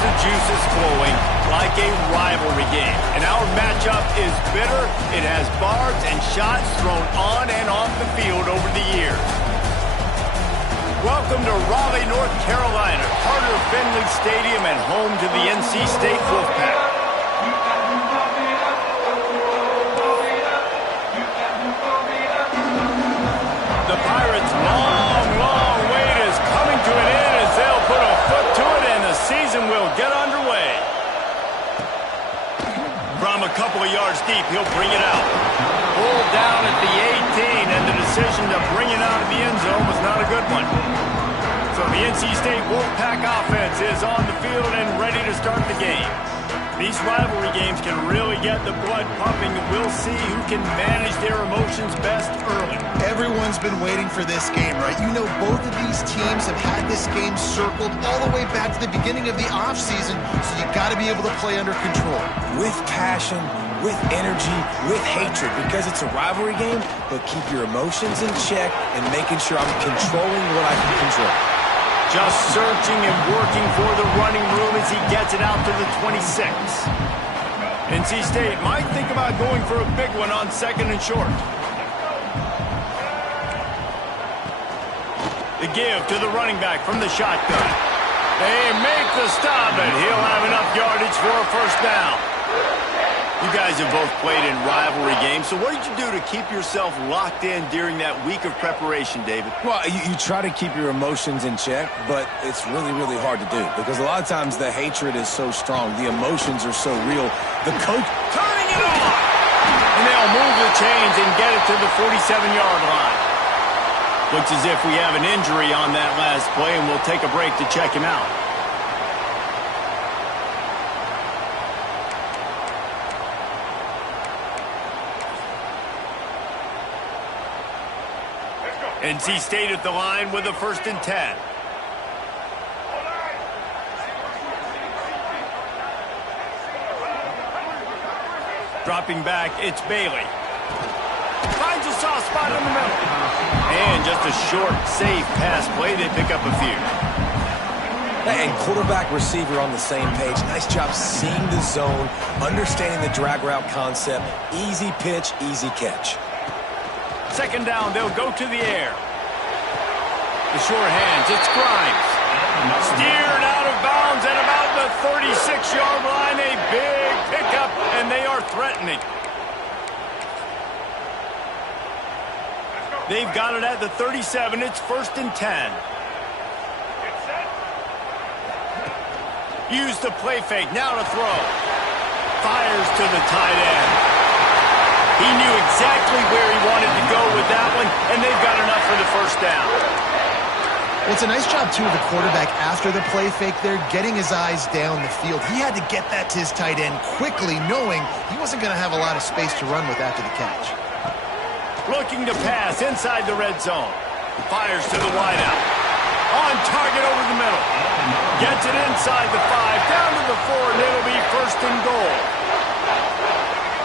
the juices flowing like a rivalry game. And our matchup is bitter. It has barbs and shots thrown on and off the field over the years. Welcome to Raleigh, North Carolina, Carter Finley Stadium and home to the NC State Wolfpack. The Pirates' long wait is coming to an end as they'll put a foot to it and the season will get underway. From a couple of yards deep, he'll bring it out. Pulled down at the 18, and the decision to bring it out of the end zone was not a good one. So the NC State Wolfpack offense is on the field and ready to start the game. These rivalry games can really get the blood pumping, and we'll see who can manage their emotions best early. Everyone's been waiting for this game, right? You know, both of these teams have had this game circled all the way back to the beginning of the offseason, so you got to be able to play under control. With passion, with energy, with hatred, because it's a rivalry game, but keep your emotions in check and making sure I'm controlling what I can control. Just searching and working for the running room as he gets it out to the 26. NC State might think about going for a big one on second and short. The give to the running back from the shotgun. They make the stop, and he'll have enough yardage for a first down. You guys have both played in rivalry games, so what did you do to keep yourself locked in during that week of preparation, David? Well, you try to keep your emotions in check, but it's really hard to do because a lot of times the hatred is so strong. The emotions are so real. The coach turning it on! And they'll move the chains and get it to the 47-yard line. Looks as if we have an injury on that last play, and we'll take a break to check him out. NC State at the line with a 1st and 10. Dropping back, it's Bailey. Finds a soft spot in the middle. And just a short, safe pass play. They pick up a few. And quarterback, receiver on the same page. Nice job seeing the zone, understanding the drag route concept. Easy pitch, easy catch. Second down, they'll go to the air. The short hands, it's Grimes. Steered out of bounds at about the 36-yard line. A big pickup, and they are threatening. They've got it at the 37. It's 1st and 10. Use the play fake. Now to throw. Fires to the tight end. He knew exactly where he wanted to go with that one, and they've got enough for the first down. Well, it's a nice job, too, of the quarterback after the play fake there, getting his eyes down the field. He had to get that to his tight end quickly, knowing he wasn't going to have a lot of space to run with after the catch. Looking to pass inside the red zone. Fires to the wideout. On target over the middle. Gets it inside the 5, down to the 4, and it'll be 1st and goal.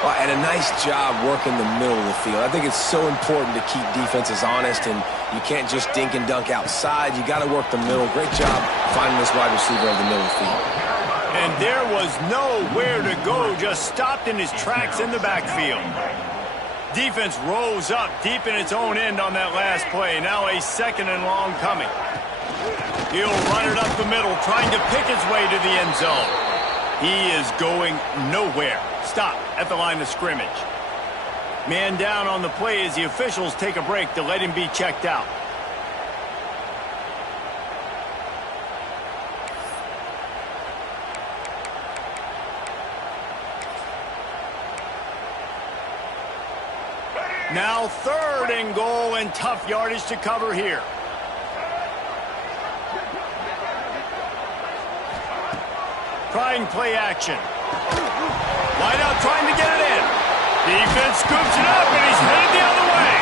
Well, and a nice job working the middle of the field. I think it's so important to keep defenses honest, and you can't just dink and dunk outside. You got to work the middle. Great job finding this wide receiver of the middle of the field. And there was nowhere to go, just stopped in his tracks in the backfield. Defense rose up deep in its own end on that last play. Now a 2nd and long coming. He'll run it up the middle, trying to pick his way to the end zone. He is going nowhere. Stop at the line of scrimmage. Man down on the play as the officials take a break to let him be checked out. Now 3rd and goal, and tough yardage to cover here. Trying play action. Wide out trying to get it in. Defense scoops it up, and he's headed the other way.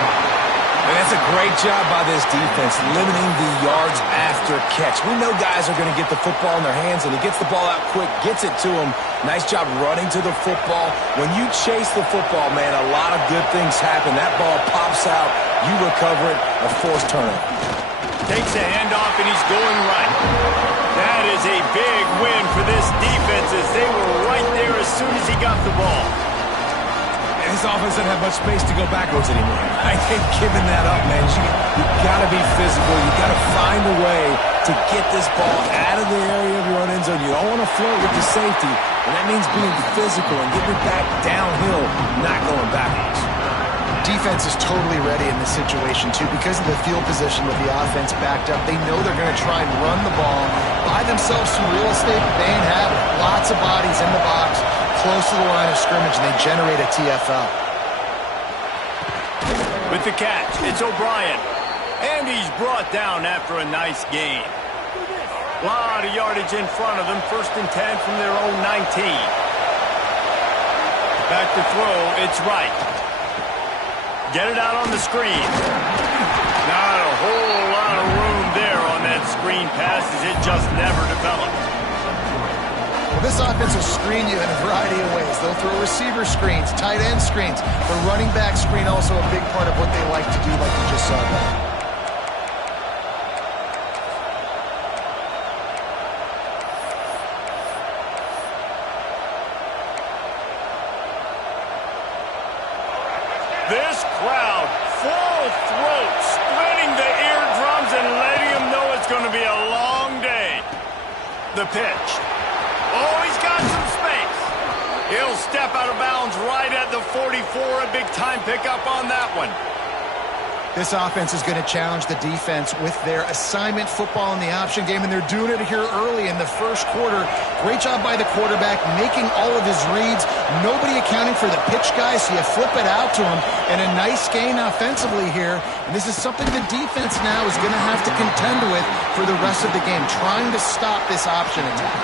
And that's a great job by this defense, limiting the yards after catch. We know guys are going to get the football in their hands, and he gets the ball out quick, gets it to him. Nice job running to the football. When you chase the football, man, a lot of good things happen. That ball pops out, you recover it, a forced turnover. Takes a handoff, and he's going right. That is a big win for this defense as they were right there as soon as he got the ball. His offense doesn't have much space to go backwards anymore. I ain't giving that up, man. You got to be physical. You got to find a way to get this ball out of the area of your own end zone. You don't want to float with the safety, and that means being physical and getting it back downhill, not going backwards. Defense is totally ready in this situation, too. Because of the field position with the offense backed up, they know they're going to try and run the ball, buy themselves some real estate, but they ain't have it. Lots of bodies in the box, close to the line of scrimmage, and they generate a TFL. With the catch, it's O'Brien. And he's brought down after a nice gain. A lot of yardage in front of them. 1st and 10 from their own 19. Back to throw, it's right. Get it out on the screen. Not a whole lot of room there on that screen pass as it just never developed. Well, this offense will screen you in a variety of ways. They'll throw receiver screens, tight end screens. The running back screen also a big part of what they like to do, like you just saw there. This crowd, full throat, splitting the eardrums and letting them know it's going to be a long day. The pitch. Oh, he's got some space. He'll step out of bounds right at the 44. A big-time pickup on that one. This offense is going to challenge the defense with their assignment football in the option game, and they're doing it here early in the first quarter. Great job by the quarterback, making all of his reads. Nobody accounting for the pitch guy, so you flip it out to him, and a nice gain offensively here. And this is something the defense now is going to have to contend with for the rest of the game, trying to stop this option attack.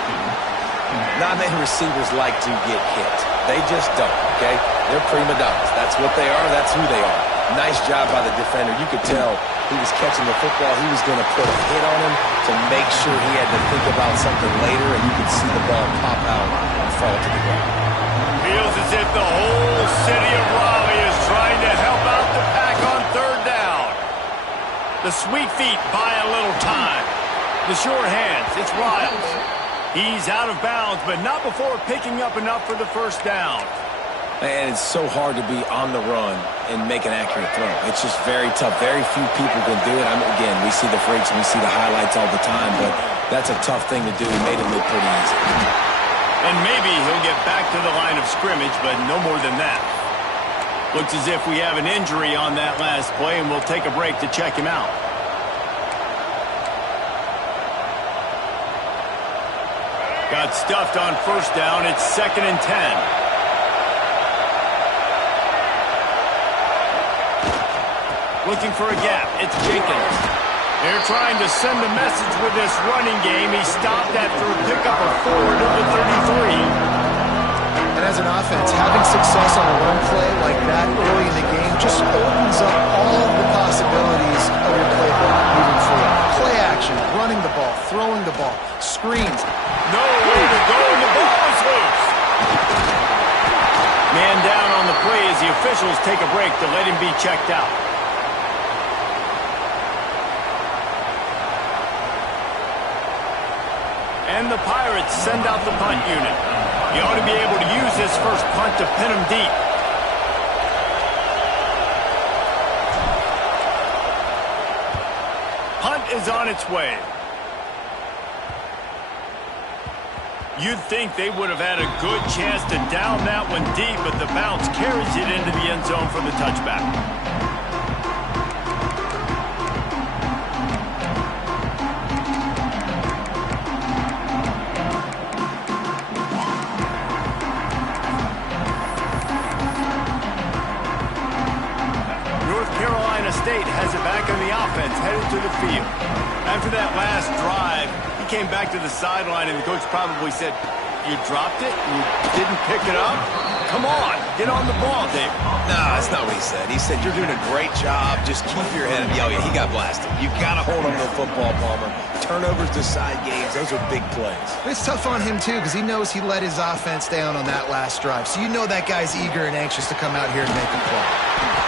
Not many receivers like to get hit. They just don't, okay? They're prima donnas. That's what they are. That's who they are. Nice job by the defender. You could tell he was catching the football. He was going to put a hit on him to make sure he had to think about something later, and you could see the ball pop out and fall to the ground. Feels as if the whole city of Raleigh is trying to help out the pack on 3rd down. The sweet feet buy a little time. The sure hands, it's Riles. He's out of bounds, but not before picking up enough for the 1st down. And it's so hard to be on the run and make an accurate throw. It's just very tough. Very few people can do it. Again, we see the freaks and we see the highlights all the time, but that's a tough thing to do. He made it look pretty easy. And maybe he'll get back to the line of scrimmage, but no more than that. Looks as if we have an injury on that last play, and we'll take a break to check him out. Got stuffed on 1st down. It's 2nd and 10. Looking for a gap. It's Jenkins. They're trying to send a message with this running game. He stopped after a pickup of 4 to the 33. And as an offense, having success on a run play like that early in the game just opens up all the possibilities of your playbook moving forward. Play action, running the ball, throwing the ball, screens. No way to go, and the ball is loose. Man down on the play as the officials take a break to let him be checked out. And the Pirates send out the punt unit. He ought to be able to use this first punt to pin him deep. Punt is on its way. You'd think they would have had a good chance to down that one deep, but the bounce carries it into the end zone for the touchback. State has it back on the offense, headed to the field. After that last drive, he came back to the sideline, and the coach probably said, "You dropped it? You didn't pick it up? Come on, get on the ball, Dave." No, that's not what he said. He said, "You're doing a great job. Just keep your head up." Yeah, he got blasted. You got to hold on to the football, Palmer. Turnovers decide games. Those are big plays. It's tough on him, too, because he knows he let his offense down on that last drive. So you know that guy's eager and anxious to come out here and make a play.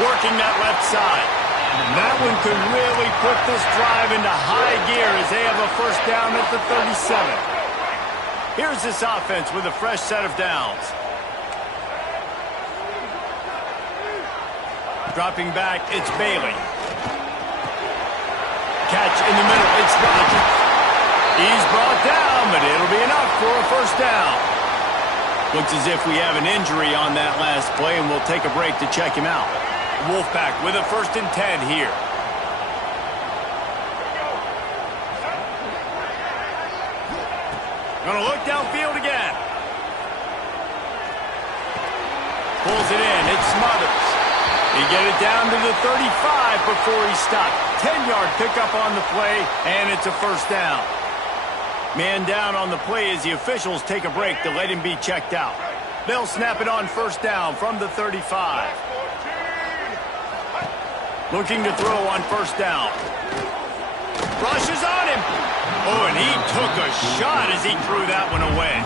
Working that left side. That one could really put this drive into high gear as they have a 1st down at the 37. Here's this offense with a fresh set of downs. Dropping back, it's Bailey. Catch in the middle, it's Rodgers. He's brought down, but it'll be enough for a first down. Looks as if we have an injury on that last play, and we'll take a break to check him out. Wolfpack with a 1st and 10 here. Gonna look downfield again. Pulls it in, it's Smothers. He get it down to the 35 before he stopped. 10-yard pickup on the play, and it's a first down. Man down on the play as the officials take a break to let him be checked out. They'll snap it on first down from the 35. Looking to throw on first down. Rushes on him. Oh, and he took a shot as he threw that one away.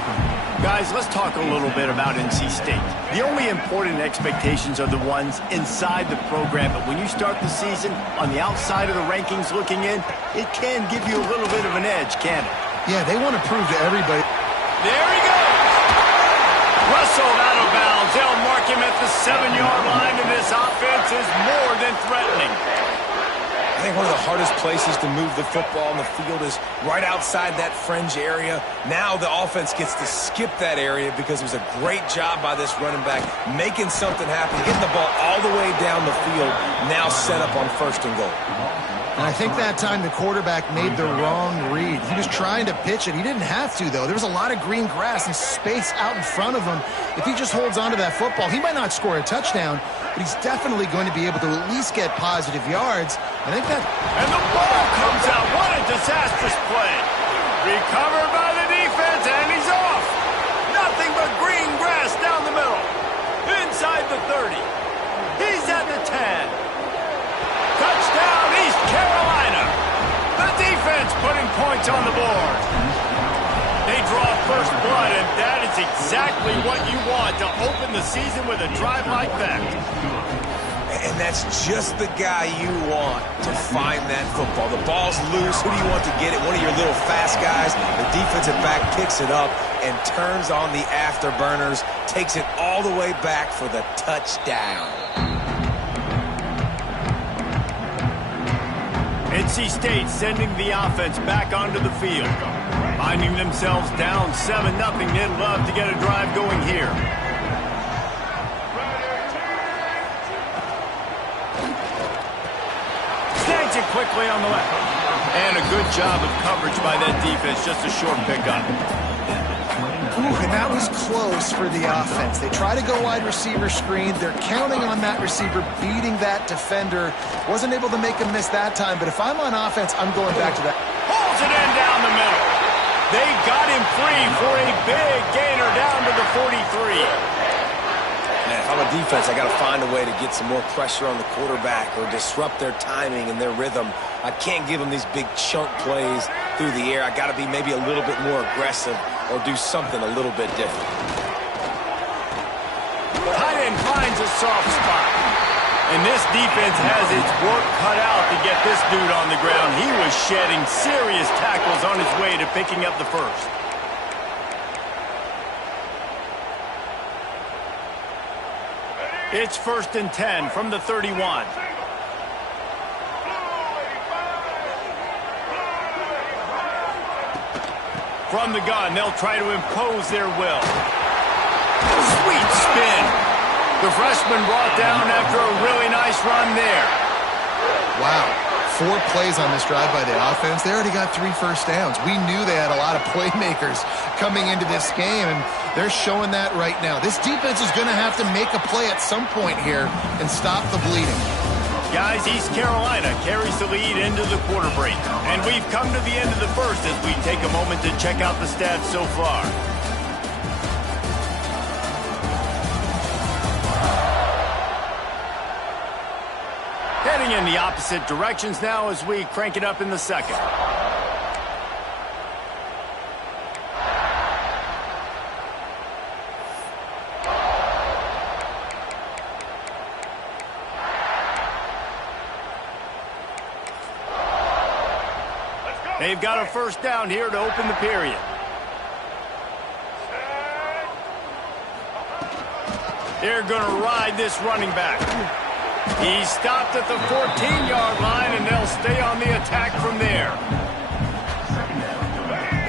Guys, let's talk a little bit about NC State. The only important expectations are the ones inside the program, but when you start the season on the outside of the rankings looking in, it can give you a little bit of an edge, can't it? Yeah, they want to prove to everybody. There he goes. Wrestled out of bounds. They'll mark him at the 7-yard line, and this offense is more than threatening. I think one of the hardest places to move the football on the field is right outside that fringe area. Now the offense gets to skip that area because it was a great job by this running back making something happen, getting the ball all the way down the field, now set up on 1st and goal. And I think that time the quarterback made the wrong read. He was trying to pitch it. He didn't have to, though. There was a lot of green grass and space out in front of him. If he just holds on to that football, he might not score a touchdown, but he's definitely going to be able to at least get positive yards. I think that... And the ball comes out. What a disastrous play. Recovered by the defense, and he's off. Nothing but green grass down the middle. Inside the 30. He's at the 10. Touchdown, East Carolina. The defense putting points on the board. They draw first blood, and that is exactly what you want to open the season with a drive like that. And that's just the guy you want to find that football. The ball's loose. Who do you want to get it? One of your little fast guys. The defensive back picks it up and turns on the afterburners, takes it all the way back for the touchdown. NC State sending the offense back onto the field. Finding themselves down 7-0. They'd love to get a drive going here. Snags it quickly on the left. And a good job of coverage by that defense. Just a short pickup. Ooh, and that was close for the offense. They try to go wide receiver screen. They're counting on that receiver beating that defender. Wasn't able to make a miss that time, but if I'm on offense, I'm going back to that. Pulls it in down the middle. They got him free for a big gainer down to the 43. Man, if I'm a defense, I got to find a way to get some more pressure on the quarterback or disrupt their timing and their rhythm. I can't give them these big chunk plays through the air. I got to be maybe a little bit more aggressive or do something a little bit different. Tight end finds a soft spot. And this defense has its work cut out to get this dude on the ground. He was shedding serious tackles on his way to picking up the first. It's 1st and 10 from the 31. From the gun, they'll try to impose their will. Sweet spin. The freshman brought down after a really nice run there. Wow. 4 plays on this drive by the offense. They already got 3 first downs. We knew they had a lot of playmakers coming into this game, and they're showing that right now. This defense is going to have to make a play at some point here and stop the bleeding. Guys, East Carolina carries the lead into the quarter break. And we've come to the end of the first as we take a moment to check out the stats so far. Heading in the opposite directions now as we crank it up in the second. They've got a first down here to open the period. They're going to ride this running back. He stopped at the 14-yard line, and they'll stay on the attack from there.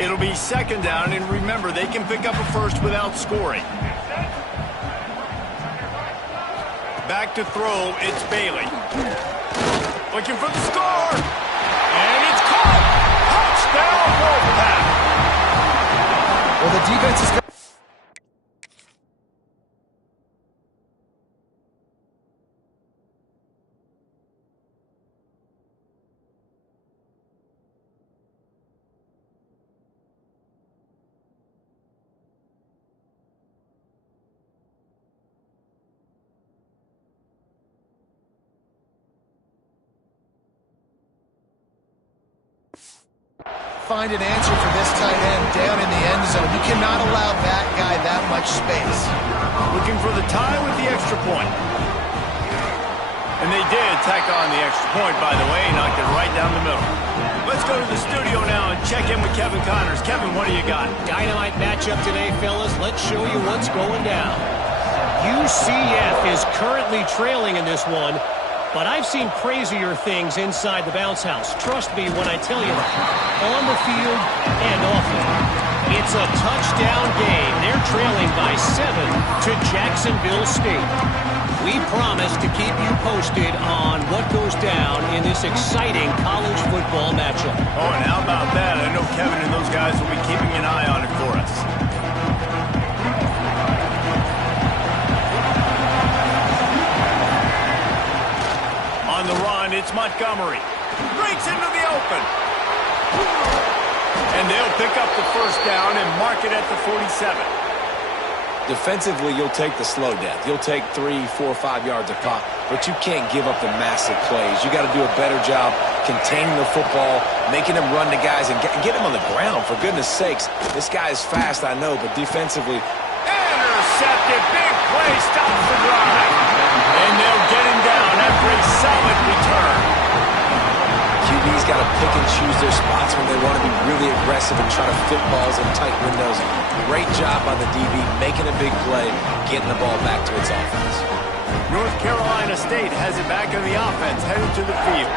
It'll be second down, and remember, they can pick up a first without scoring. Back to throw, it's Bailey. Looking for the score. And it's caught. Touchdown, Wolfpack. Well, the defense is... find an answer for this tight end down in the end zone. You cannot allow that guy that much space. Looking for the tie with the extra point. And they did tack on the extra point, by the way, knocked it right down the middle. Let's go to the studio now and check in with Kevin Connors. Kevin, what do you got? Dynamite matchup today, fellas. Let's show you what's going down. UCF is currently trailing in this one, but I've seen crazier things inside the bounce house. Trust me when I tell you that. On the field and off it. It's a touchdown game. They're trailing by 7 to Jacksonville State. We promise to keep you posted on what goes down in this exciting college football matchup. Oh, and how about that? I know Kevin and those guys will be keeping an eye on it for us. On the run, it's Montgomery. Breaks into the open. And they'll pick up the first down and mark it at the 47. Defensively, you'll take the slow death. You'll take 3, 4, 5 yards a pop, but you can't give up the massive plays. You got to do a better job containing the football, making them run to guys, and get them on the ground, for goodness sakes. This guy is fast, I know, but defensively... Intercepted. Big play. Stops the drive. And they'll get him down after a solid return. QB's got to pick and choose their spots when they want to be really aggressive and try to fit balls in tight windows. Great job by the DB, making a big play, getting the ball back to its offense. North Carolina State has it back in the offense, headed to the field.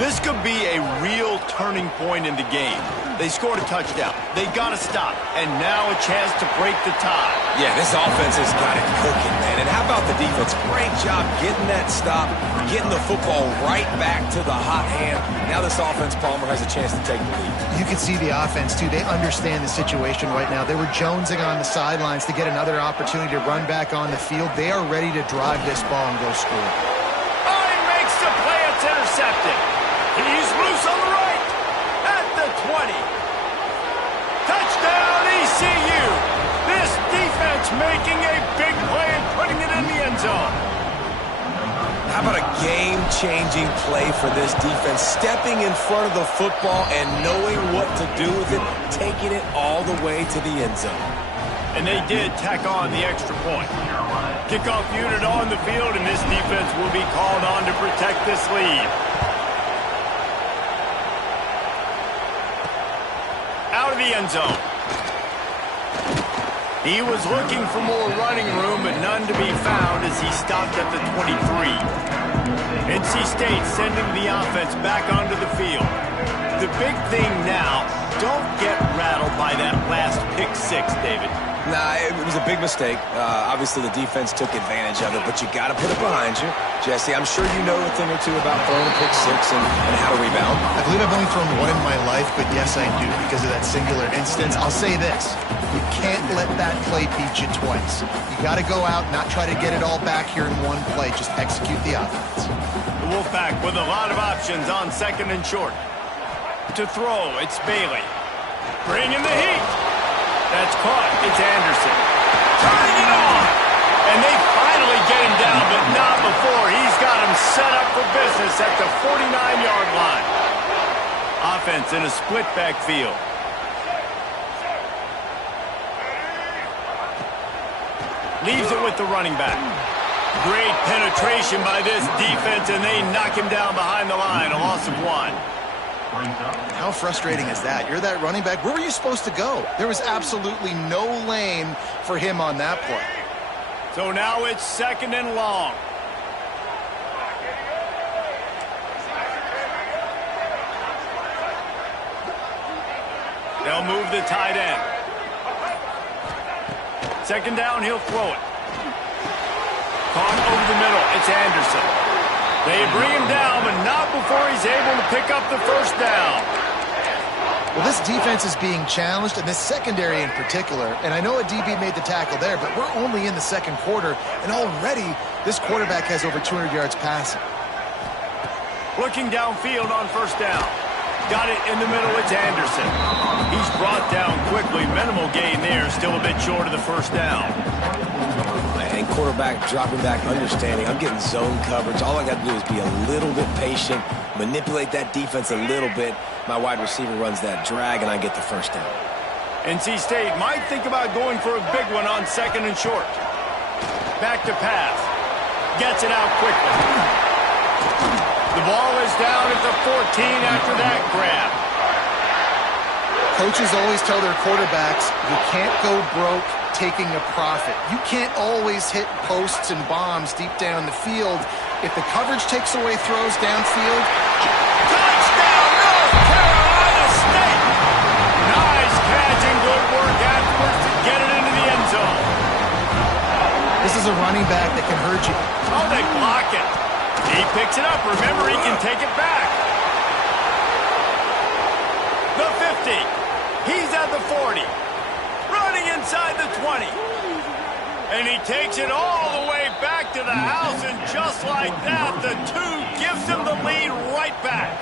This could be a real turning point in the game. They scored a touchdown. They got to stop. And now a chance to break the tie. Yeah, this offense has got it cooking, man. And how about the defense? Great job getting that stop, getting the football right back to the hot hand. Now this offense, Palmer, has a chance to take the lead. You can see the offense, too. They understand the situation right now. They were jonesing on the sidelines to get another opportunity to run back on the field. They are ready to drive this ball and go score. Oh, he makes the play. It's intercepted. He's loose on the right. At the 20. Touchdown, ECU. This defense making a big play and putting it in the end zone. How about a game-changing play for this defense? Stepping in front of the football and knowing what to do with it, taking it all the way to the end zone. And they did tack on the extra point. Kickoff unit on the field, and this defense will be called on to protect this lead. Out of the end zone. He was looking for more running room, but none to be found as he stopped at the 23. NC State sending the offense back onto the field. The big thing now, don't get rattled by that last pick six, David. Nah, it was a big mistake. Obviously, the defense took advantage of it, but you got to put it behind you. Jesse, I'm sure you know a thing or two about throwing a pick six and how to rebound. I believe I've only thrown one in my life, but yes, I do because of that singular instance. I'll say this. You can't let that play beat you twice. You got to go out, not try to get it all back here in one play. Just execute the offense. The Wolfpack with a lot of options on second and short. To throw, it's Bailey. Bring in the heat. That's caught. It's Anderson. Turning it on. And they finally get him down, but not before. He's got him set up for business at the 49-yard line. Offense in a split backfield. Leaves it with the running back. Great penetration by this defense, and they knock him down behind the line. A loss of 1. How frustrating is that? You're that running back. Where were you supposed to go? There was absolutely no lane for him on that play. So now it's 2nd and long. They'll move the tight end. 2nd down, he'll throw it. Caught over the middle, it's Anderson. They bring him down, but not before he's able to pick up the 1st down. Well, this defense is being challenged, and this secondary in particular. And I know a DB made the tackle there, but we're only in the 2nd quarter, and already this quarterback has over 200 yards passing. Looking downfield on 1st down. Got it in the middle, it's Anderson. He's brought down quickly. Minimal gain there, still a bit short of the 1st down. And quarterback dropping back, understanding I'm getting zone coverage. All I got to do is be a little bit patient, manipulate that defense a little bit. My wide receiver runs that drag, and I get the 1st down. NC State might think about going for a big one on 2nd and short. Back to pass. Gets it out quickly. The ball is down at the 14 after that grab. Coaches always tell their quarterbacks, you can't go broke taking a profit. You can't always hit posts and bombs deep down the field. If the coverage takes away throws downfield, touchdown, North Carolina State! Nice catch and good work afterwards to get it into the end zone. this is a running back that can hurt you. Oh, they block it. He picks it up. Remember, he can take it back. The 50. He's at the 40. Running inside the 20. And he takes it all the way back to the house, and just like that, the 2 gives him the lead right back.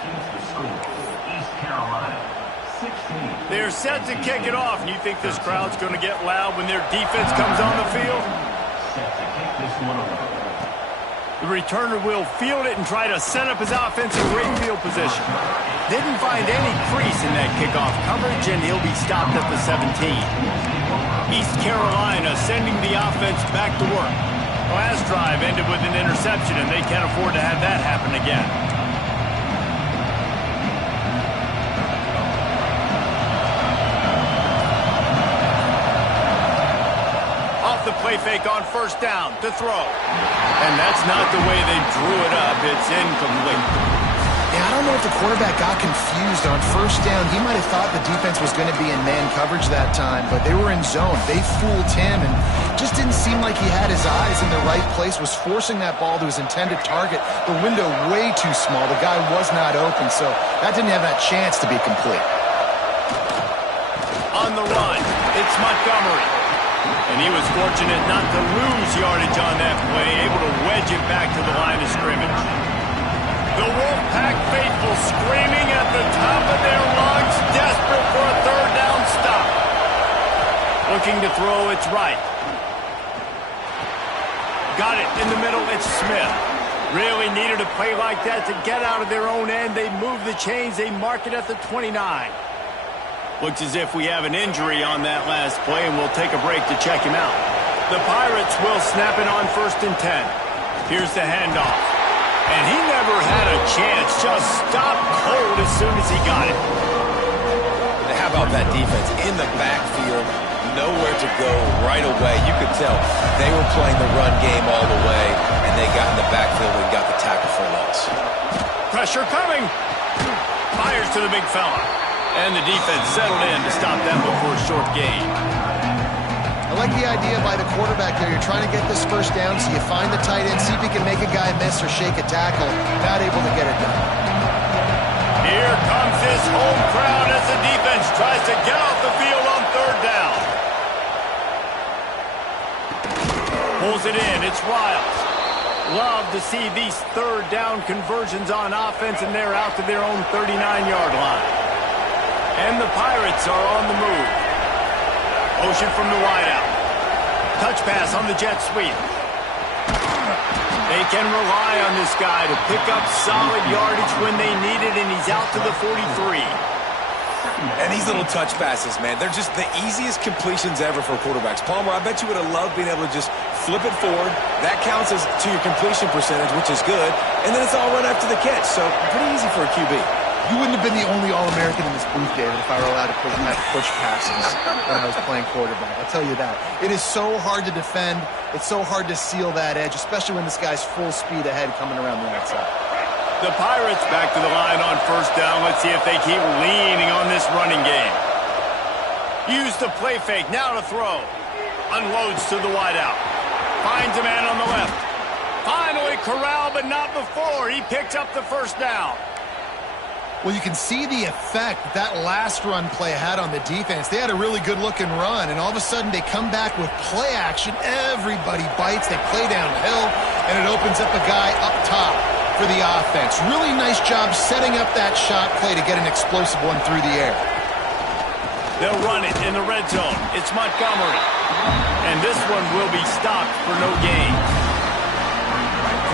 They're set to kick it off, and you think this crowd's going to get loud when their defense comes on the field? The returner will field it and try to set up his offense in great field position. Didn't find any crease in that kickoff coverage, and he'll be stopped at the 17. East Carolina sending the offense back to work. Last drive ended with an interception, and they can't afford to have that happen again. Off the play fake on first down to throw. And that's not the way they drew it up. It's incomplete. Yeah, I don't know if the quarterback got confused on first down. He might have thought the defense was going to be in man coverage that time, but they were in zone. They fooled him and just didn't seem like he had his eyes in the right place, was forcing that ball to his intended target. The window way too small. The guy was not open, so that didn't have that chance to be complete. On the run, it's Montgomery. And he was fortunate not to lose yardage on that play, able to wedge it back to the line of scrimmage. The Wolfpack faithful screaming at the top of their lungs, desperate for a third down stop. Looking to throw, it's right. Got it in the middle, it's Smith. Really needed a play like that to get out of their own end. They move the chains, they mark it at the 29. Looks as if we have an injury on that last play, and we'll take a break to check him out. The Pirates will snap it on 1st and 10. Here's the handoff. And he never had a chance, just stopped cold as soon as he got it. How about that defense in the backfield, nowhere to go right away. You could tell they were playing the run game all the way, and they got in the backfield and got the tackle for a loss. Pressure coming. Fires to the big fella. And the defense settled in to stop them before a short gain. I like the idea by the quarterback there. You're trying to get this first down, so you find the tight end, see if he can make a guy miss or shake a tackle. Not able to get it done. Here comes this home crowd as the defense tries to get off the field on third down. Pulls it in. It's Riles. Love to see these third down conversions on offense, and they're out to their own 39-yard line. And the Pirates are on the move. Motion from the wideout. Touch pass on the jet sweep. They can rely on this guy to pick up solid yardage when they need it, and he's out to the 43. And these little touch passes, man, they're just the easiest completions ever for quarterbacks. Palmer, I bet you would have loved being able to just flip it forward. That counts as to your completion percentage, which is good. And then it's all run after the catch, so pretty easy for a QB. You wouldn't have been the only All-American in this booth, David, if I were allowed to push passes when I was playing quarterback. I'll tell you that. It is so hard to defend. It's so hard to seal that edge, especially when this guy's full speed ahead coming around the outside. The Pirates back to the line on first down. Let's see if they keep leaning on this running game. Use the play fake. Now to throw. Unloads to the wideout. Finds a man on the left. Finally corralled, but not before. He picks up the first down. Well, you can see the effect that last run play had on the defense. They had a really good-looking run, and all of a sudden they come back with play action. Everybody bites. They play downhill, and it opens up a guy up top for the offense. Really nice job setting up that shot play to get an explosive one through the air. They'll run it in the red zone. It's Montgomery. And this one will be stopped for no gain.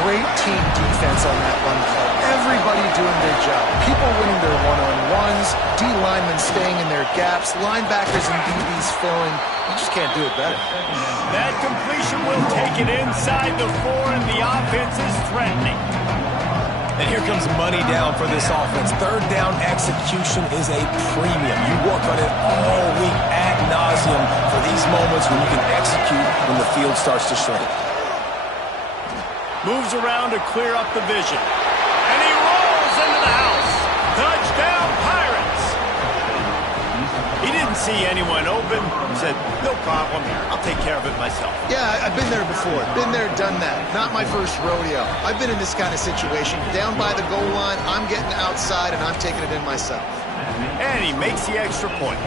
Great team defense on that run play. Everybody doing their job. People winning their one-on-ones, D-linemen staying in their gaps, linebackers and DBs filling. You just can't do it better. That completion will take it inside the 4, and the offense is threatening. And here comes money down for this offense. Third down execution is a premium. You work on it all week ad nauseum for these moments when you can execute when the field starts to shrink. Moves around to clear up the vision. And he rolls into the house. Touchdown, Pirates. He didn't see anyone open. He said, no problem. I'll take care of it myself. Yeah, I've been there before. Been there, done that. Not my first rodeo. I've been in this kind of situation. Down by the goal line, I'm getting outside, and I'm taking it in myself. And he makes the extra point.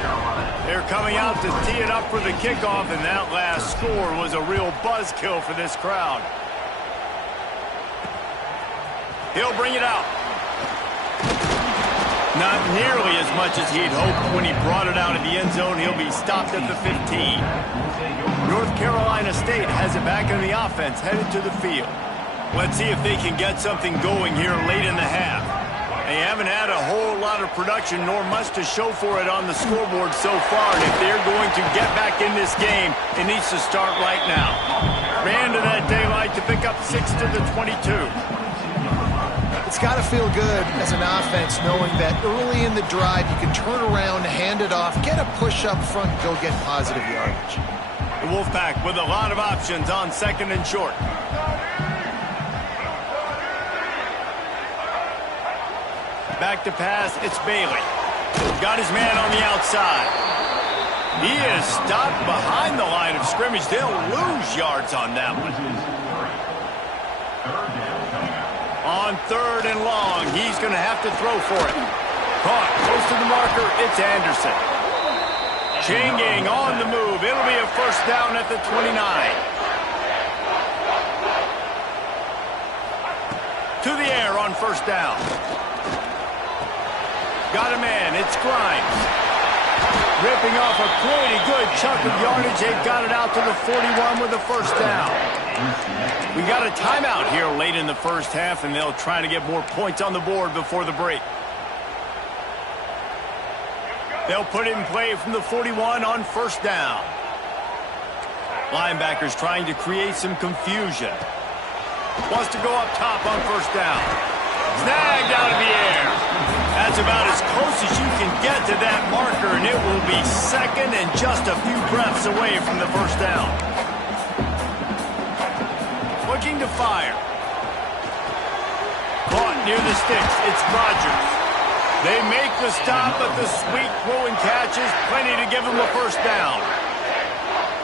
They're coming out to tee it up for the kickoff, and that last score was a real buzzkill for this crowd. He'll bring it out. Not nearly as much as he'd hoped when he brought it out of the end zone. He'll be stopped at the 15. North Carolina State has it back in the offense, headed to the field. Let's see if they can get something going here late in the half. They haven't had a whole lot of production, nor much to show for it on the scoreboard so far. And if they're going to get back in this game, it needs to start right now. Ran to that daylight to pick up 6 to the 22. It's got to feel good as an offense knowing that early in the drive you can turn around, hand it off, get a push up front, go get positive yardage. The Wolfpack with a lot of options on second and short. Back to pass, it's Bailey. Got his man on the outside. He is stopped behind the line of scrimmage. They'll lose yards on that one. On third and long, he's going to have to throw for it. Caught close to the marker, it's Anderson. Chain gang on the move. It'll be a first down at the 29. To the air on first down. Got a man, it's Grimes. Ripping off a pretty good chunk of yardage. They've got it out to the 41 with a first down. We got a timeout here late in the first half, and they'll try to get more points on the board before the break. They'll put it in play from the 41 on first down. Linebackers trying to create some confusion. Wants to go up top on first down. Snagged out of the air. That's about as close as you can get to that marker, and it will be second and just a few breaths away from the first down. Looking to fire. Caught near the sticks. It's Rogers. They make the stop, but the sweet throw and catch is plenty to give them a first down.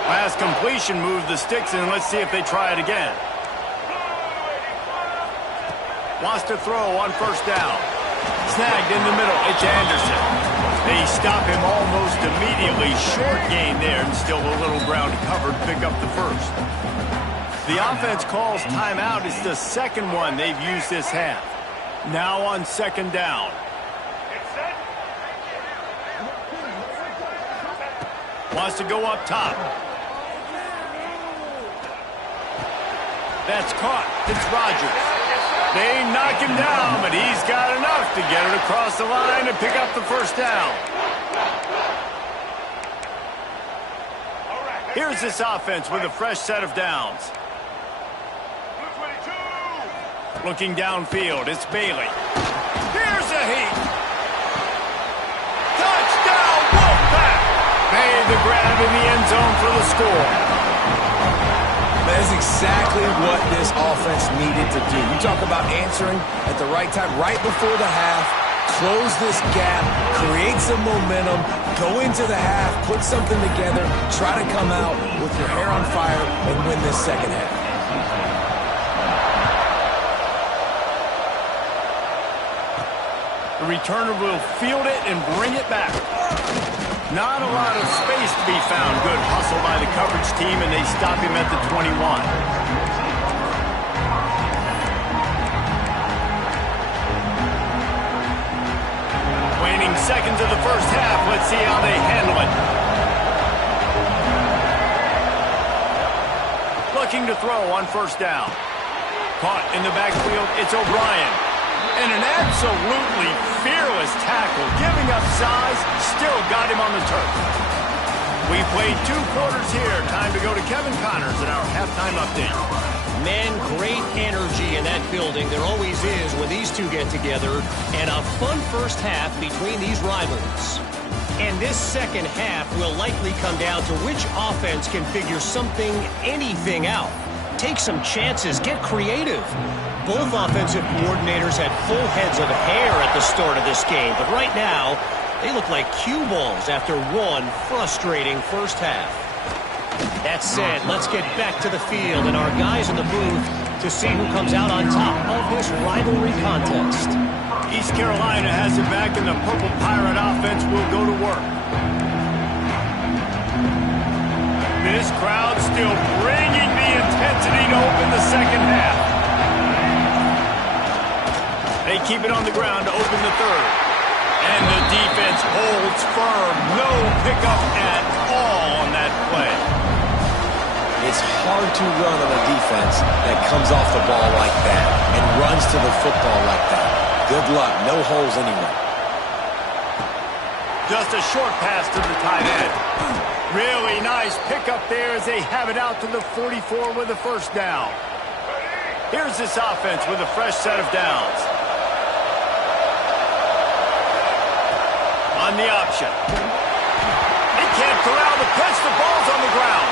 Last completion moved the sticks, and let's see if they try it again. Wants to throw on first down. Snagged in the middle. It's Anderson. They stop him almost immediately. Short gain there, and still a little ground covered. Pick up the first. The offense calls timeout. It's the second one they've used this half. Now on second down. Wants to go up top. That's caught. It's Rogers. They knock him down, but he's got enough to get it across the line and pick up the first down. Here's this offense with a fresh set of downs. Looking downfield, it's Bailey. Here's a heat. Touchdown, Wolfpack! Made the grab in the end zone for the score. That is exactly what this offense needed to do. You talk about answering at the right time, right before the half, close this gap, create some momentum, go into the half, put something together, try to come out with your hair on fire and win this second half. The returner will field it and bring it back. Not a lot of space to be found. Good hustle by the coverage team, and they stop him at the 21. Waning seconds of the first half. Let's see how they handle it. Looking to throw on first down. Caught in the backfield. It's O'Brien. And an absolutely fearless tackle, giving up size, still got him on the turf. We played 2 quarters here. Time to go to Kevin Connors in our halftime update. Man, great energy in that building. There always is when these two get together. And a fun first half between these rivals. And this second half will likely come down to which offense can figure something, anything out. Take some chances, get creative. Both offensive coordinators had full heads of hair at the start of this game, but right now, they look like cue balls after one frustrating first half. That said, let's get back to the field and our guys in the booth to see who comes out on top of this rivalry contest. East Carolina has it back, and the Purple Pirate offense will go to work. This crowd still bringing the intensity to open the second half. They keep it on the ground to open the third. And the defense holds firm. No pickup at all on that play. It's hard to run on a defense that comes off the ball like that and runs to the football like that. Good luck. No holes anywhere. Just a short pass to the tight end. Really nice pickup there as they have it out to the 44 with a first down. Here's this offense with a fresh set of downs. On the option. They can't corral the pitch. The ball's on the ground.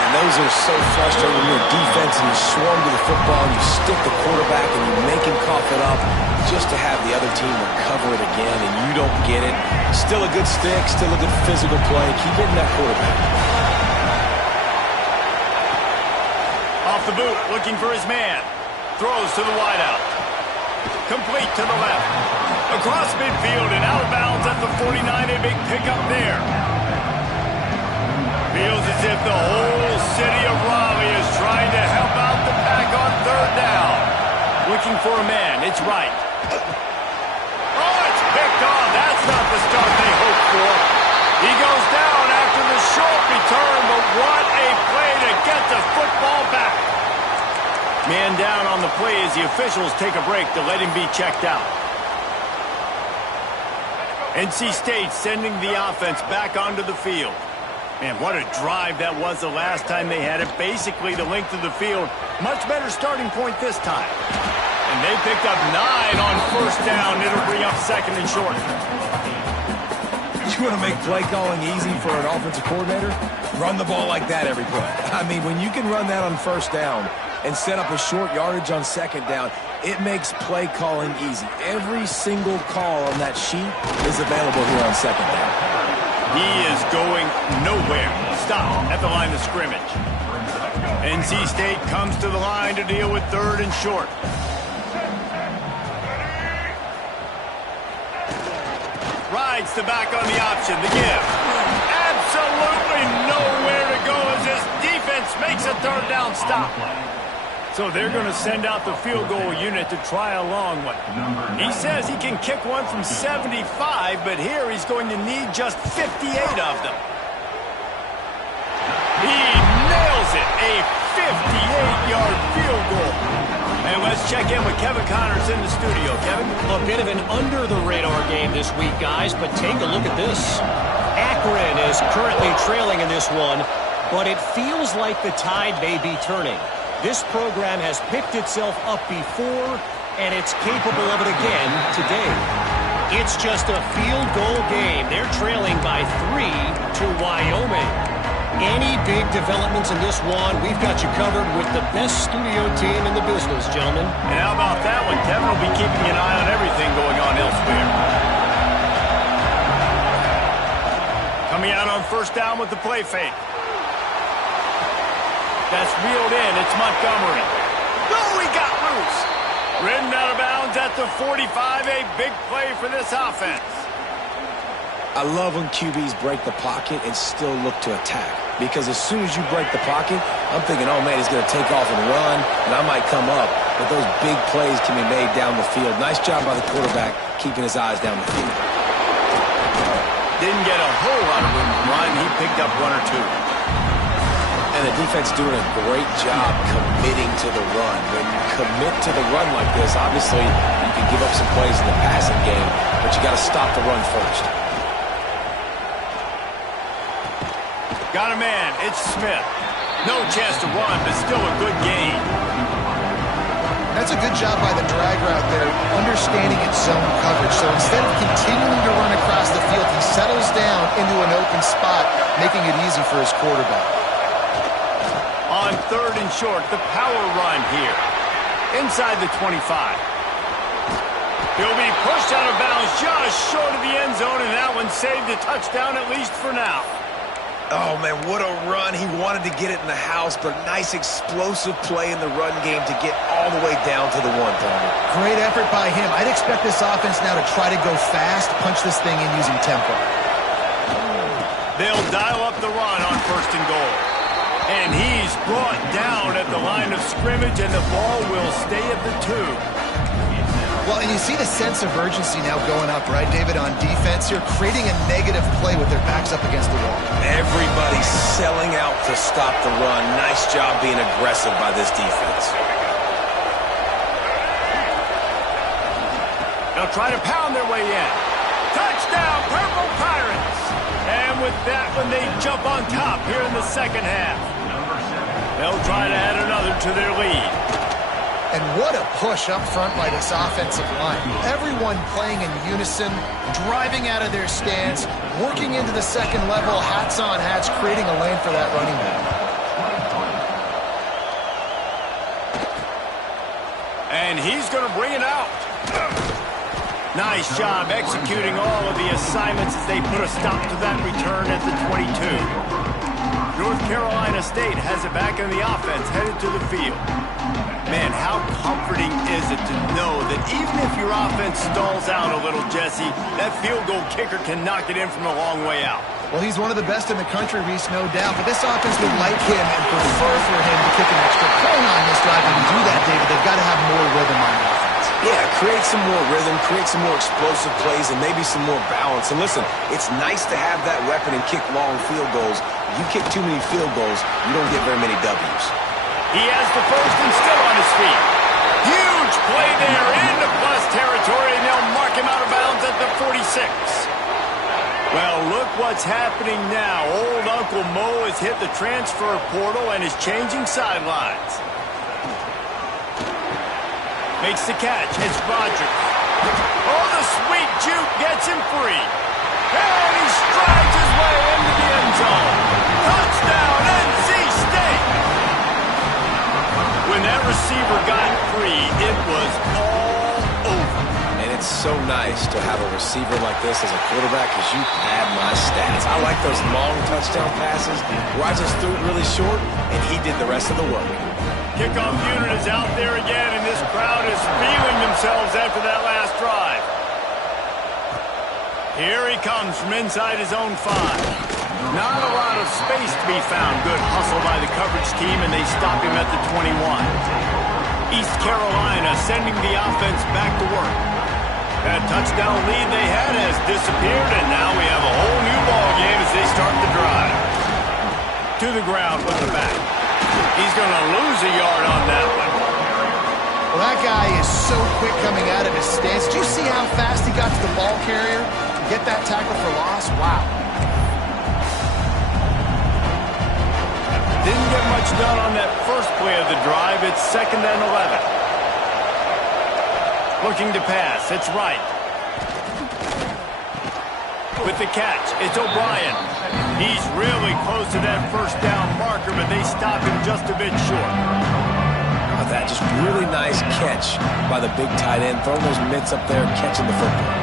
And those are so frustrating when you're a defense and you swarm to the football and you stick the quarterback and you make him cough it up just to have the other team recover it again and you don't get it. Still a good stick, still a good physical play. Keep hitting that quarterback. Off the boot, looking for his man. Throws to the wideout. Complete to the left. Across midfield and out of bounds at the 49. A big pickup there. Feels as if the whole city of Raleigh is trying to help out the pack on third down. Looking for a man. It's right. Oh, it's picked off. That's not the start they hoped for. He goes down after the short return, but what a play to get the football back. Man down on the play as the officials take a break to let him be checked out. NC State sending the offense back onto the field. Man, what a drive that was the last time they had it. Basically the length of the field. Much better starting point this time. And they picked up 9 on first down. It'll bring up second and short. You want to make play calling easy for an offensive coordinator? Run the ball like that every play. I mean, when you can run that on first down and set up a short yardage on second down, it makes play calling easy. Every single call on that sheet is available here on second down. He is going nowhere. Stop at the line of scrimmage. NC State comes to the line to deal with third and short. Rides the back on the option. The give. Absolutely nowhere to go as this defense makes a third down stop. So they're going to send out the field goal unit to try a long one. He says he can kick one from 75, but here he's going to need just 58 of them. He nails it. A 58-yard field goal. And let's check in with Kevin Connors in the studio. Kevin? A bit of an under-the-radar game this week, guys, but take a look at this. Akron is currently trailing in this one, but it feels like the tide may be turning. This program has picked itself up before, and it's capable of it again today. It's just a field goal game. They're trailing by 3 to Wyoming. Any big developments in this one, we've got you covered with the best studio team in the business, gentlemen. And how about that one? Kevin will be keeping an eye on everything going on elsewhere. Coming out on first down with the play fake. That's reeled in. It's Montgomery. Oh, he got loose. Ridden out of bounds at the 45. A big play for this offense. I love when QBs break the pocket and still look to attack. Because as soon as you break the pocket, I'm thinking, oh, man, he's going to take off and run, and I might come up. But those big plays can be made down the field. Nice job by the quarterback keeping his eyes down the field. Didn't get a whole lot of room to run. He picked up one or two. And the defense doing a great job committing to the run. When you commit to the run like this, obviously you can give up some plays in the passing game, but you got to stop the run first. Got a man. It's Smith. No chance to run, but still a good gain. That's a good job by the drag route there, understanding its zone coverage. So instead of continuing to run across the field, he settles down into an open spot, making it easy for his quarterback. On third and short, the power run here. Inside the 25. He'll be pushed out of bounds just short of the end zone, and that one saved a touchdown at least for now. Oh, man, what a run. He wanted to get it in the house, but nice explosive play in the run game to get all the way down to the one, Tommy. Great effort by him. I'd expect this offense now to try to go fast, punch this thing in using tempo. They'll dial up the run on first and goal. And he's brought down at the line of scrimmage, and the ball will stay at the 2. Well, and you see the sense of urgency now going up, right, David, on defense here, creating a negative play with their backs up against the wall. Everybody's selling out to stop the run. Nice job being aggressive by this defense. They'll try to pound their way in. Touchdown, Purple Pirates! And with that one, they jump on top here in the second half. They'll try to add another to their lead. And what a push up front by this offensive line. Everyone playing in unison, driving out of their stance, working into the second level, hats on hats, creating a lane for that running back. And he's going to bring it out. Nice job executing all of the assignments as they put a stop to that return at the 22. North Carolina State has it back in the offense, headed to the field. Man, how comforting is it to know that even if your offense stalls out a little, Jesse, that field goal kicker can knock it in from a long way out. Well, he's one of the best in the country, Reese, no doubt. But this offense would like him and prefer for him to kick an extra point on this drive. And to do that, David, they've got to have more rhythm on offense. Yeah, create some more rhythm, create some more explosive plays, and maybe some more balance. And listen, it's nice to have that weapon and kick long field goals. You kick too many field goals, you don't get very many W's. He has the first and still on his feet. Huge play there into plus territory, and they'll mark him out of bounds at the 46. Well, look what's happening now. Old Uncle Mo has hit the transfer portal and is changing sidelines. Makes the catch. It's Rogers. Oh, the sweet juke gets him free. And he strides his way into the end zone. Touchdown, NC State! When that receiver got free, it was all over. And it's so nice to have a receiver like this as a quarterback because you pad my stats. I like those long touchdown passes where I just threw it really short and he did the rest of the work. Kickoff unit is out there again, and this crowd is feeling themselves after that last drive. Here he comes from inside his own 5. Not a lot of space to be found. Good hustle by the coverage team, and they stop him at the 21. East Carolina sending the offense back to work. That touchdown lead they had has disappeared, and now we have a whole new ball game as they start the drive. To the ground with the back. He's going to lose a yard on that one. Well, that guy is so quick coming out of his stance. Did you see how fast he got to the ball carrier to get that tackle for loss? Wow. Didn't get much done on that first play of the drive. It's 2nd and 11. Looking to pass. It's right. With the catch, it's O'Brien. He's really close to that first down marker, but they stop him just a bit short. That just really nice catch by the big tight end, throwing those mitts up there, catching the football.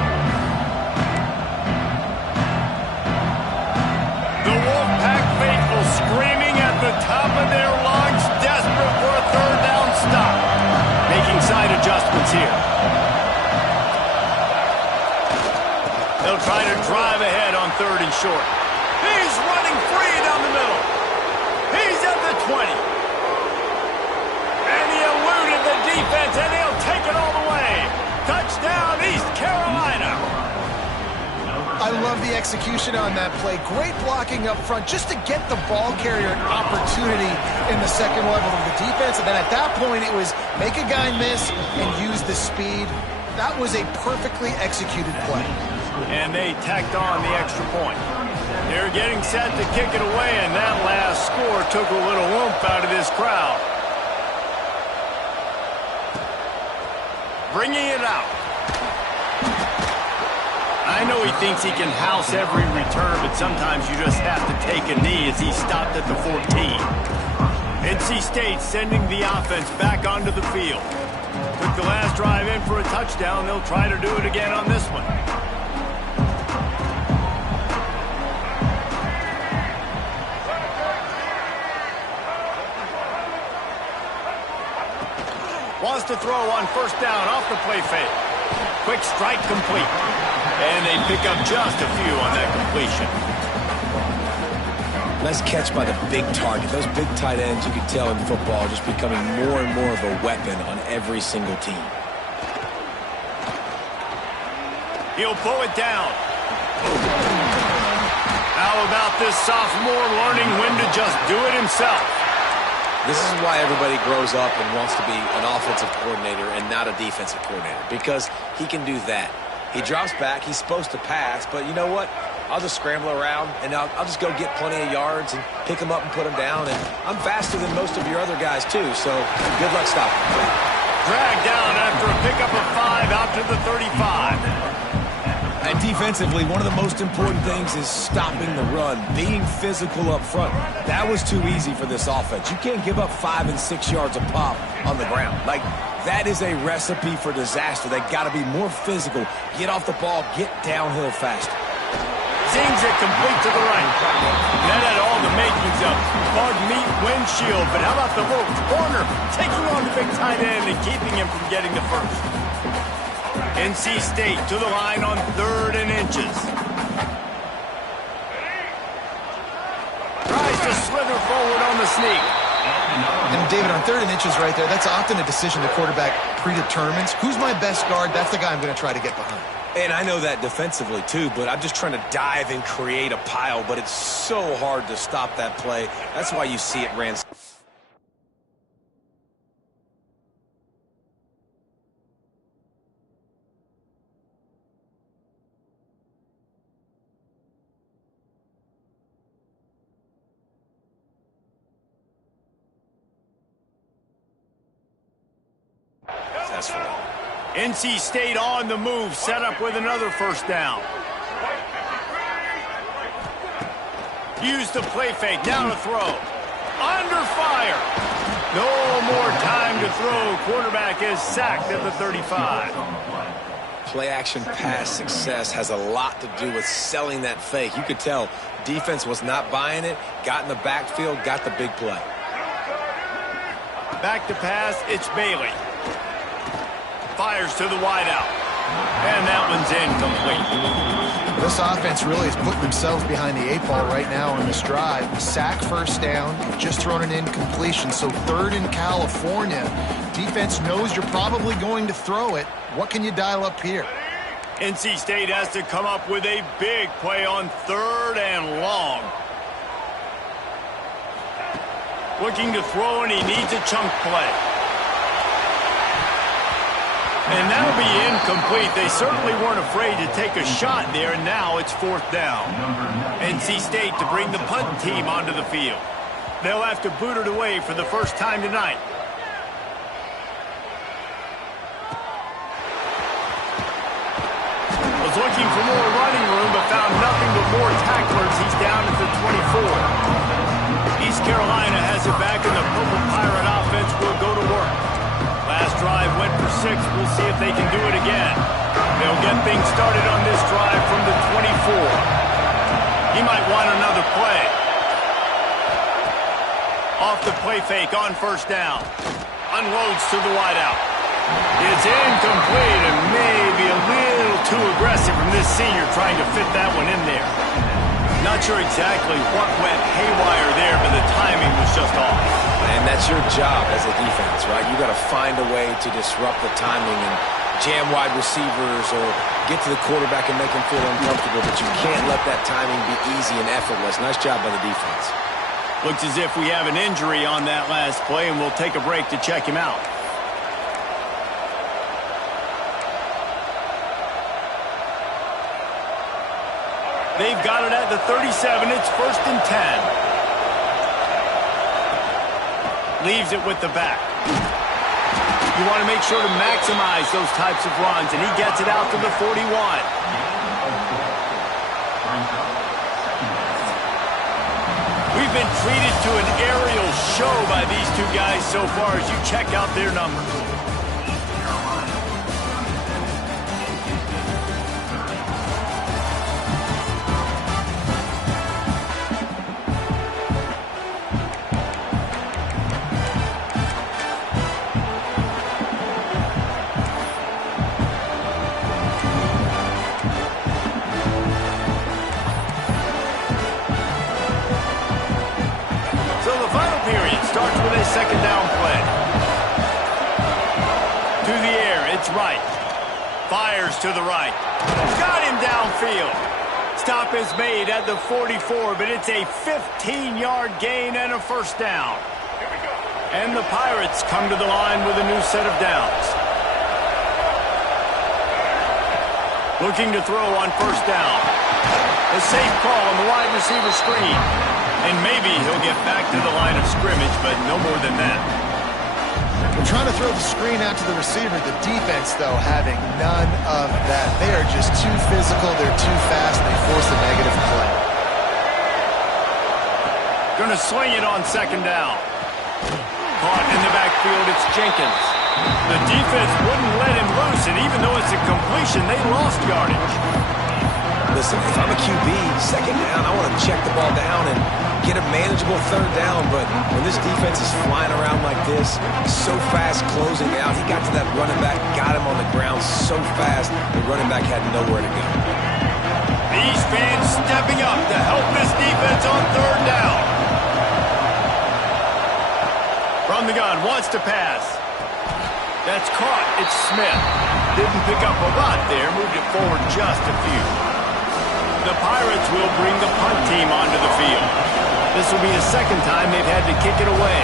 The Wolfpack faithful screaming at the top of their lungs, desperate for a third down stop. Making side adjustments here. They'll try to drive ahead on 3rd and short. He's running free down the middle. He's at the 20. And he eluded the defense, and he'll take it all the way. Touchdown, East Carolina. I love the execution on that play. Great blocking up front just to get the ball carrier an opportunity in the second level of the defense. And then at that point, it was make a guy miss and use the speed. That was a perfectly executed play. And they tacked on the extra point. They're getting set to kick it away, and that last score took a little oomph out of this crowd. Bringing it out. I know he thinks he can house every return, but sometimes you just have to take a knee as he stopped at the 14. NC State sending the offense back onto the field. Took the last drive in for a touchdown. They'll try to do it again on this one. Wants to throw on 1st down off the play fake. Quick strike complete. And they pick up just a few on that completion. Nice catch by the big target. Those big tight ends, you can tell in football, just becoming more and more of a weapon on every single team. He'll pull it down. How about this sophomore learning when to just do it himself? This is why everybody grows up and wants to be an offensive coordinator and not a defensive coordinator, because he can do that. He drops back. He's supposed to pass, but you know what? I'll just scramble around, and I'll just go get plenty of yards and pick them up and put them down. And I'm faster than most of your other guys, too, so good luck stopping. Dragged down after a pickup of 5 out to the 35. And defensively, one of the most important things is stopping the run, being physical up front. That was too easy for this offense. You can't give up 5 and 6 yards a pop on the ground. Like, that is a recipe for disaster. They got to be more physical, get off the ball, get downhill faster. Sings it complete to the right. That had all the makings of bug meat windshield, but how about the little corner taking on the big tight end and keeping him from getting the first? NC State to the line on 3rd and inches. Tries to slither forward on the sneak. And David, on 3rd and inches right there, that's often a decision the quarterback predetermines. Who's my best guard? That's the guy I'm going to try to get behind. And I know that defensively, too, but I'm just trying to dive and create a pile, but it's so hard to stop that play. That's why you see it ran. NC State on the move, set up with another 1st down. Use the play fake, now to throw. Under fire. No more time to throw. Quarterback is sacked at the 35. Play action pass success has a lot to do with selling that fake. You could tell defense was not buying it, got in the backfield, got the big play. Back to pass, it's Bailey. Fires to the wideout. And that one's incomplete. This offense really is putting themselves behind the 8 ball right now on this drive. Sack, 1st down, just thrown an incompletion. So 3rd in California. Defense knows you're probably going to throw it. What can you dial up here? NC State has to come up with a big play on 3rd and long. Looking to throw, and he needs a chunk play. And that'll be incomplete. They certainly weren't afraid to take a shot there, and now it's 4th down. NC State to bring the punt team onto the field. They'll have to boot it away for the first time tonight. Was looking for more running room, but found nothing but more tacklers. He's down at the 24. East Carolina has it back, and the Purple Pirate offense will go to work. Last drive went for 6. We'll see if they can do it again. They'll get things started on this drive from the 24. He might want another play. Off the play fake on first down. Unloads to the wideout. It's incomplete and maybe a little too aggressive from this senior trying to fit that one in there. Not sure exactly what went haywire there, but the timing was just off. And that's your job as a defense, right? You got to find a way to disrupt the timing and jam wide receivers or get to the quarterback and make him feel uncomfortable, but you can't let that timing be easy and effortless. Nice job by the defense. Looks as if we have an injury on that last play, and we'll take a break to check him out. They've got it at the 37. It's 1st and 10. Leaves it with the back. You want to make sure to maximize those types of runs, and he gets it out to the 41. We've been treated to an aerial show by these two guys so far as you check out their numbers. Second down play. To the air, it's right. Fires to the right. Got him downfield. Stop is made at the 44, but it's a 15-yard gain and a first down. And the Pirates come to the line with a new set of downs. Looking to throw on first down. A safe call on the wide receiver screen. And maybe he'll get back to the line of scrimmage, but no more than that. We're trying to throw the screen out to the receiver. The defense, though, having none of that. They are just too physical. They're too fast. And they force a negative play. Gonna swing it on second down. Caught in the backfield, it's Jenkins. The defense wouldn't let him loose, and even though it's a completion, they lost yardage. Listen, if I'm a QB, second down, I want to check the ball down and get a manageable third down, but when this defense is flying around like this, so fast closing out, he got to that running back, got him on the ground so fast, the running back had nowhere to go. These fans stepping up to help this defense on third down. From the gun, wants to pass. That's caught, it's Smith. Didn't pick up a lot there, moved it forward just a few. The Pirates will bring the punt team onto the field. This will be the second time they've had to kick it away.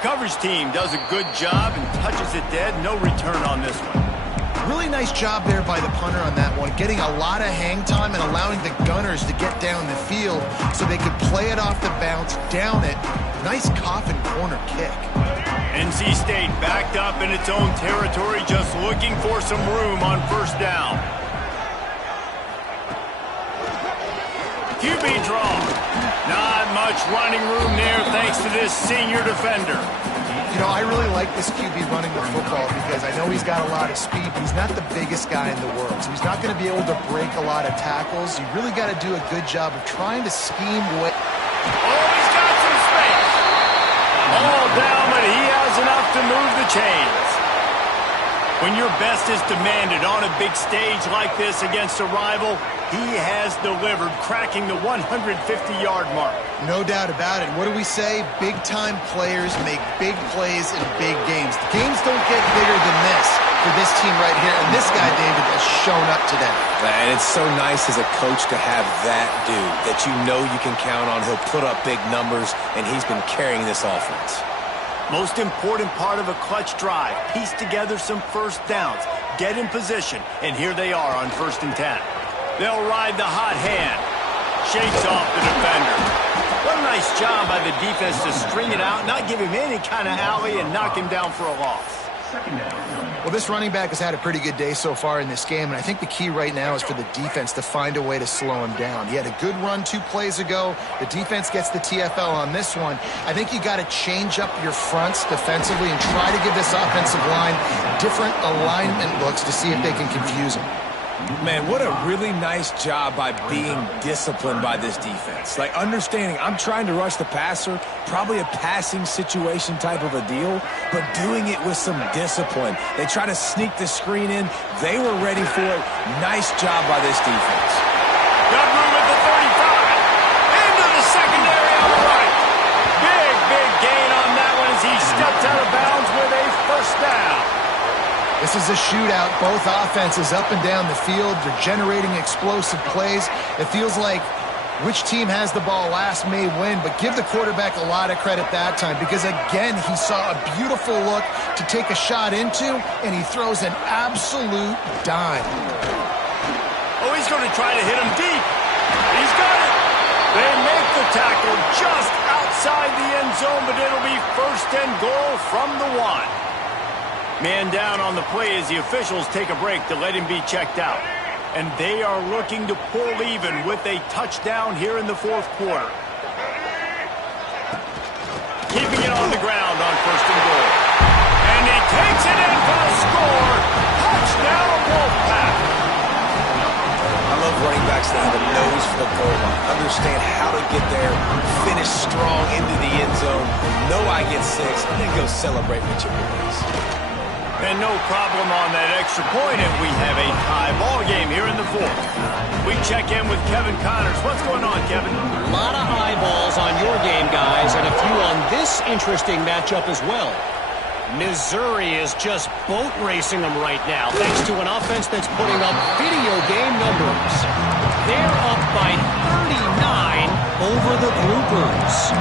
Coverage team does a good job and touches it dead. No return on this one. Really nice job there by the punter on that one, getting a lot of hang time and allowing the gunners to get down the field so they could play it off the bounce, down it. Nice coffin corner kick. NC State backed up in its own territory, just looking for some room on first down. QB draw. Not much running room there thanks to this senior defender. You know, I really like this QB running the football because I know he's got a lot of speed, but he's not the biggest guy in the world. So he's not going to be able to break a lot of tackles. You really got to do a good job of trying to scheme with... Oh, he's got some space. All down, but he has enough to move the chains. When your best is demanded on a big stage like this against a rival, he has delivered, cracking the 150-yard mark. No doubt about it. What do we say? Big-time players make big plays in big games. The games don't get bigger than this for this team right here, and this guy, David, has shown up today. And it's so nice as a coach to have that dude that you know you can count on. He'll put up big numbers, and he's been carrying this offense. Most important part of a clutch drive, piece together some first downs, get in position, and here they are on 1st and 10. They'll ride the hot hand. Shakes off the defender. What a nice job by the defense to string it out, not give him any kind of alley, and knock him down for a loss. Well, this running back has had a pretty good day so far in this game, and I think the key right now is for the defense to find a way to slow him down. He had a good run 2 plays ago. The defense gets the TFL on this one. I think you got to change up your fronts defensively and try to give this offensive line different alignment looks to see if they can confuse him. Man, what a really nice job by being disciplined by this defense. Like, understanding I'm trying to rush the passer, probably a passing situation type of a deal, but doing it with some discipline. They try to sneak the screen in. They were ready for it. Nice job by this defense. Got room at the 35. Into the secondary on the right. Big gain on that one as he stepped out of bounds with a first down. This is a shootout. Both offenses up and down the field. They're generating explosive plays. It feels like which team has the ball last may win, but give the quarterback a lot of credit that time because, again, he saw a beautiful look to take a shot into, and he throws an absolute dime. Oh, he's going to try to hit him deep. He's got it. They make the tackle just outside the end zone, but it'll be 1st and goal from the 1. Man down on the play as the officials take a break to let him be checked out. And they are looking to pull even with a touchdown here in the 4th quarter. Keeping it on the ground on 1st and goal. And he takes it in for the score. Touchdown, Wolfpack. I love running backs that have a nose for the goal line. Understand how to get there, finish strong into the end zone, know I get 6, and then go celebrate with your boys. And no problem on that extra point, and we have a tie ball game here in the 4th. We check in with Kevin Connors. What's going on, Kevin? A lot of eyeballs on your game, guys, and a few on this interesting matchup as well. Missouri is just boat racing them right now, thanks to an offense that's putting up video game numbers. They're up by 39 over the Groupers.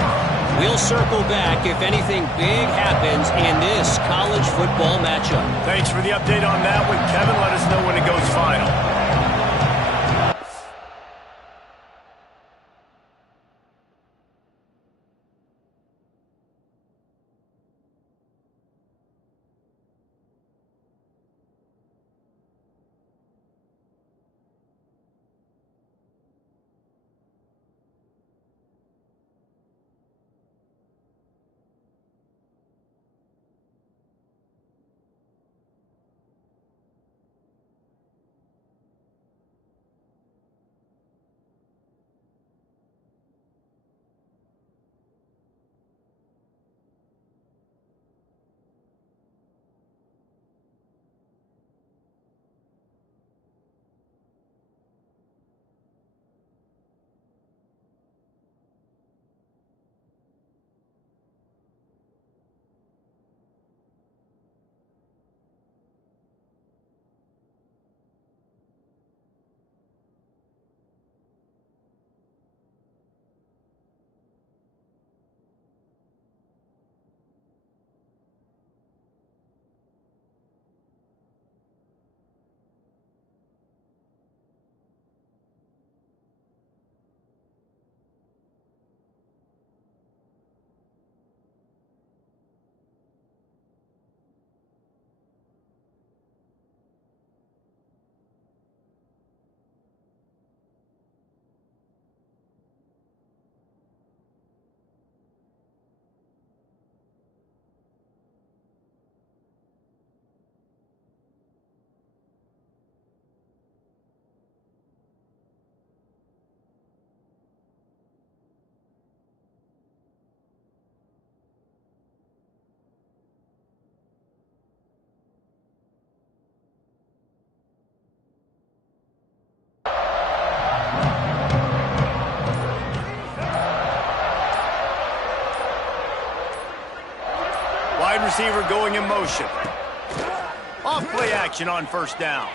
We'll circle back if anything big happens in this college football matchup. Thanks for the update on that one, Kevin. Let us know when it goes final. Wide receiver going in motion. Off play action on 1st down.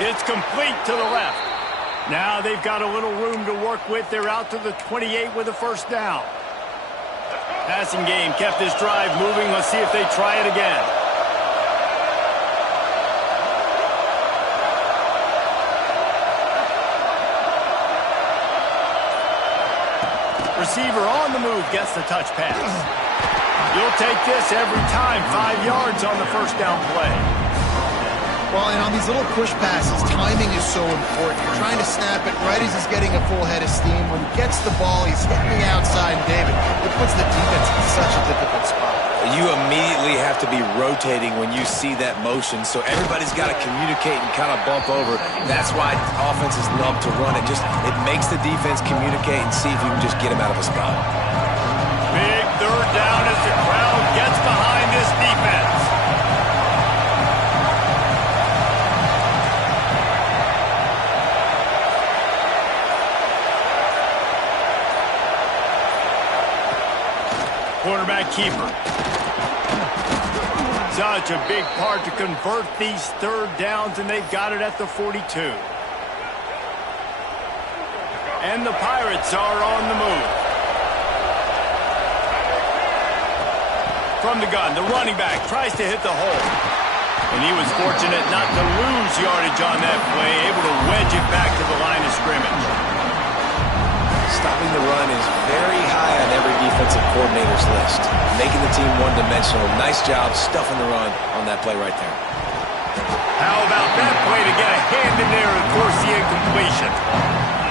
It's complete to the left. Now they've got a little room to work with. They're out to the 28 with a 1st down. Passing game kept this drive moving. Let's see if they try it again. Receiver on the move gets the touch pass. You'll take this every time. 5 yards on the first down play. Well, and on these little push passes, timing is so important. You're trying to snap it right as he's getting a full head of steam. When he gets the ball, he's hitting the outside, David. It puts the defense in such a difficult spot. You immediately have to be rotating when you see that motion, so everybody's got to communicate and kind of bump over. That's why offenses love to run it. It makes the defense communicate and see if you can just get him out of a spot. Big third down as the crowd gets behind this defense. Quarterback keeper. Such a big part to convert these third downs, and they've got it at the 42. And the Pirates are on the move. From the gun, the running back tries to hit the hole. And he was fortunate not to lose yardage on that play, able to wedge it back to the line of scrimmage. Stopping the run is very high on every defensive coordinator's list. Making the team one-dimensional. Nice job stuffing the run on that play right there. How about that play to get a hand in there and force the incompletion?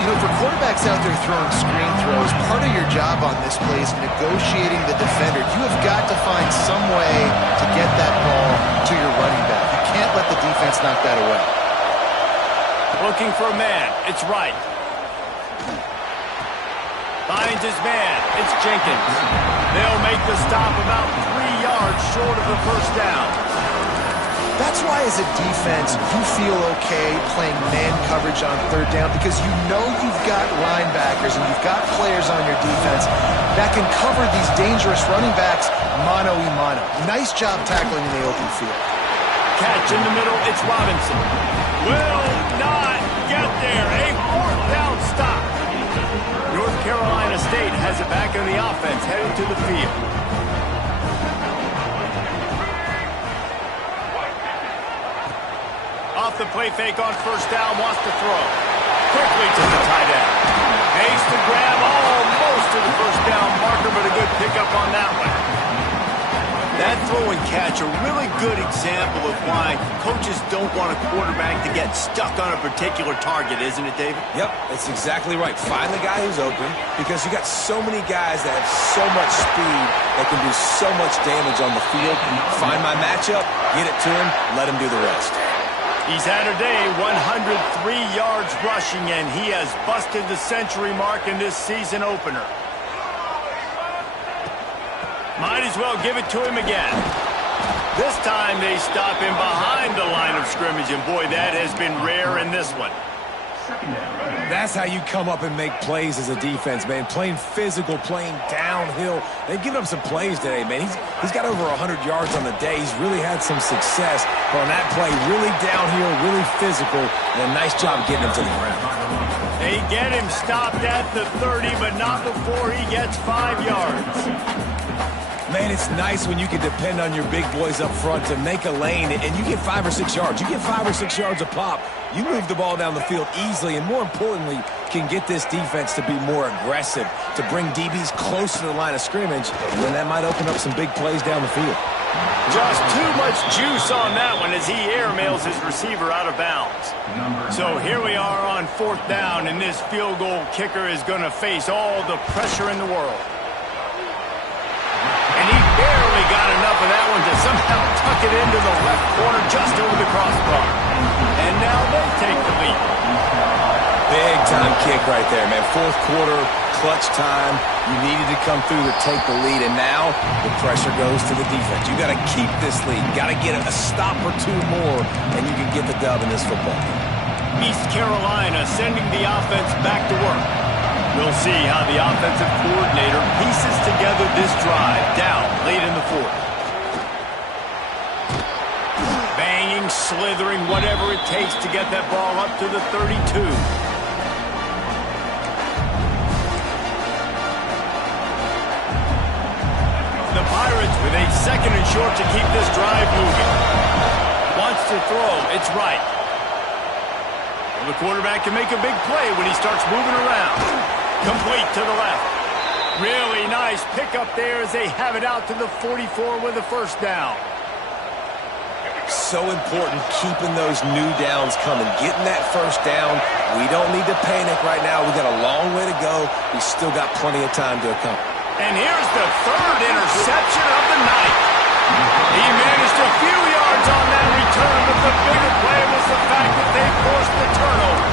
You know, for quarterbacks out there throwing screen throws, part of your job on this play is negotiating the defender. You have got to find some way to get that ball to your running back. You can't let the defense knock that away. Looking for a man. It's right. Finds his man. It's Jenkins. They'll make the stop about 3 yards short of the first down. That's why as a defense, you feel okay playing man coverage on third down because you know you've got linebackers and you've got players on your defense that can cover these dangerous running backs mano-a-mano. Nice job tackling in the open field. Catch in the middle. It's Robinson. Will not get there. A fourth down stop. North Carolina State has it back in the offense, heading to the field. Off the play fake on first down, wants to throw. Quickly to the tight end. Makes the grab almost to the first down marker, but a good pickup on that one. That throw and catch, a really good example of why coaches don't want a quarterback to get stuck on a particular target, isn't it, David? Yep, that's exactly right. Find the guy who's open because you got so many guys that have so much speed that can do so much damage on the field. Find my matchup, get it to him, let him do the rest. He's had a day, 103 yards rushing, and he has busted the century mark in this season opener. Might as well give it to him again. This time they stop him behind the line of scrimmage, and boy, that has been rare in this one. That's how you come up and make plays as a defense, man. Playing physical, playing downhill. They've given up some plays today, man. He's got over 100 yards on the day. He's really had some success. But on that play, really downhill, really physical, and a nice job getting him to the ground. They get him stopped at the 30, but not before he gets 5 yards. Man, it's nice when you can depend on your big boys up front to make a lane, and you get 5 or 6 yards. You get 5 or 6 yards a pop. You move the ball down the field easily, and more importantly, can get this defense to be more aggressive, to bring DBs close to the line of scrimmage, and then that might open up some big plays down the field. Just too much juice on that one as he airmails his receiver out of bounds. So here we are on fourth down, and this field goal kicker is going to face all the pressure in the world. And he barely got enough of that one to somehow tuck it into the left corner just over the crossbar. And now they take the lead. Big time kick right there, man. Fourth quarter, clutch time. You needed to come through to take the lead, and now the pressure goes to the defense. You got to keep this lead. Got to get a stop or two more, and you can get the dub in this football game. East Carolina sending the offense back to work. We'll see how the offensive coordinator pieces together this drive down late in the fourth. Banging, slithering, whatever it takes to get that ball up to the 32. The Pirates with a second and short to keep this drive moving. Wants to throw. It's right. The quarterback can make a big play when he starts moving around. Complete to the left. Really nice pickup there as they have it out to the 44 with a first down. So important keeping those new downs coming, getting that first down. We don't need to panic right now. We got a long way to go. We still got plenty of time to accomplish. And here's the third interception of the night. He managed a few yards on that return, but the bigger play was the fact that they forced the turnover.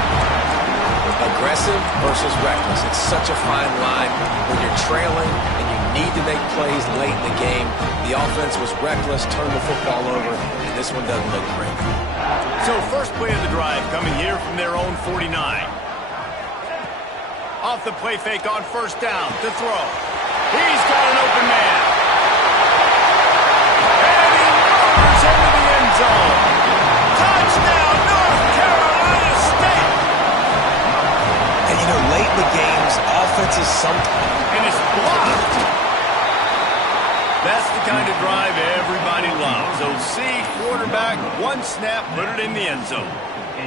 Aggressive versus reckless. It's such a fine line when you're trailing and you need to make plays late in the game. The offense was reckless, turned the football over, and this one doesn't look great. So first play of the drive coming here from their own 49. Off the play fake on first down to throw. He's got an open man. And he murders into the end zone. Touchdown, North Carolina State. And you know, late in the games, offenses sometimes... And it's blocked. That's the kind of drive everybody loves. OC, quarterback, one snap, put it in the end zone.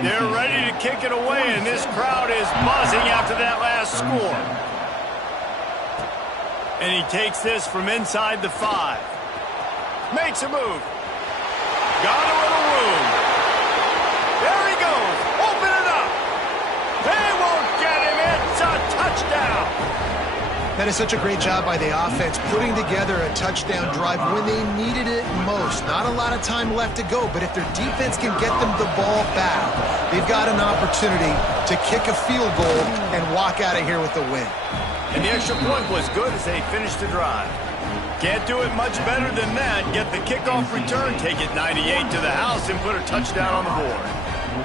They're ready to kick it away, and this crowd is buzzing after that last score. And he takes this from inside the 5. Makes a move. Got a little room. There he goes. Open it up. They won't get him. It's a touchdown. That is such a great job by the offense, putting together a touchdown drive when they needed it most. Not a lot of time left to go, but if their defense can get them the ball back, they've got an opportunity to kick a field goal and walk out of here with the win. And the extra point was good as they finished the drive. Can't do it much better than that. Get the kickoff return, take it 98 to the house, and put a touchdown on the board.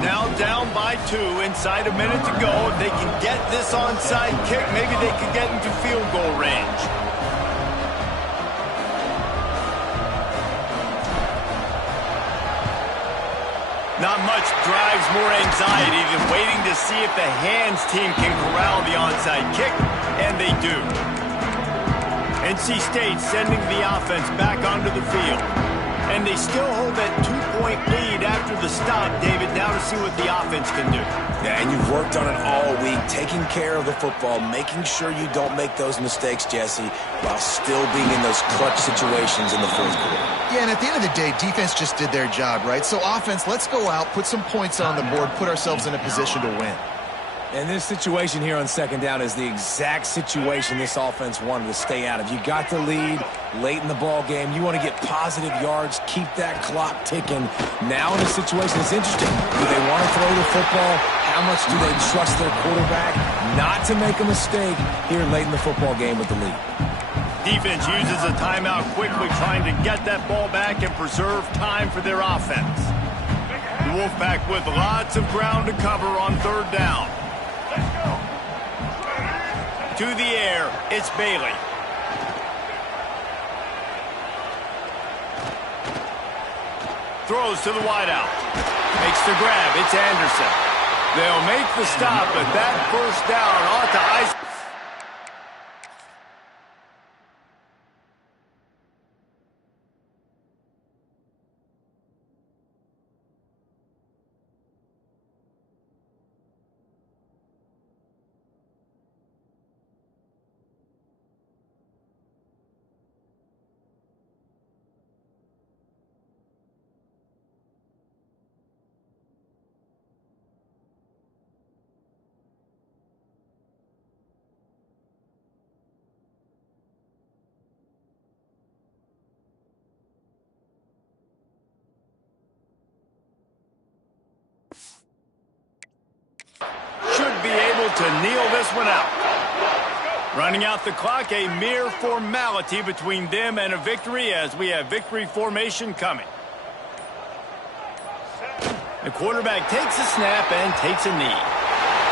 Now down by 2, inside a minute to go. If they can get this onside kick, maybe they can get into field goal range. Not much drives more anxiety than waiting to see if the hands team can corral the onside kick, and they do. NC State sending the offense back onto the field. And they still hold that 2-point lead after the stop, David, now to see what the offense can do. Yeah, and you've worked on it all week, taking care of the football, making sure you don't make those mistakes, Jesse, while still being in those clutch situations in the fourth quarter. Yeah, and at the end of the day, defense just did their job, right? So offense, let's go out, put some points on the board, put ourselves in a position to win. And this situation here on second down is the exact situation this offense wanted to stay out of. You got the lead late in the ball game. You want to get positive yards, keep that clock ticking. Now in a situation that's interesting. Do they want to throw the football? How much do they trust their quarterback not to make a mistake here late in the football game with the lead? Defense uses a timeout quickly, trying to get that ball back and preserve time for their offense. The Wolfpack with lots of ground to cover on third down. To the air, it's Bailey. Throws to the wideout. Makes the grab, it's Anderson. They'll make the stop, but that first down ought to ice. Should be able to kneel this one out. Running out the clock, a mere formality between them and a victory as we have victory formation coming. The quarterback takes a snap and takes a knee.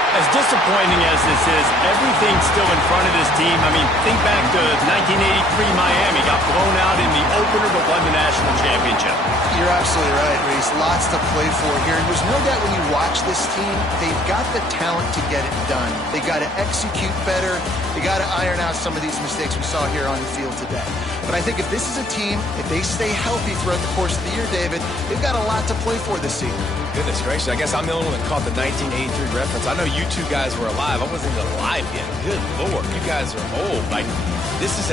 As disappointing as this is, everything's still in front of this team. I mean, think back to 1983 Miami. Got blown out in the opener but won the national championship. You're absolutely right, Reese. Lots to play for here. And there's no doubt when you watch this team, they've got the talent to get it done. They got to execute better. They got to iron out some of these mistakes we saw here on the field today. But I think if this is a team, if they stay healthy throughout the course of the year, David, they've got a lot to play for this season. Goodness gracious, I guess I'm the only one that caught the 1983 reference. I know you two guys were alive. I wasn't even alive yet. Good Lord, you guys are old. Like, this is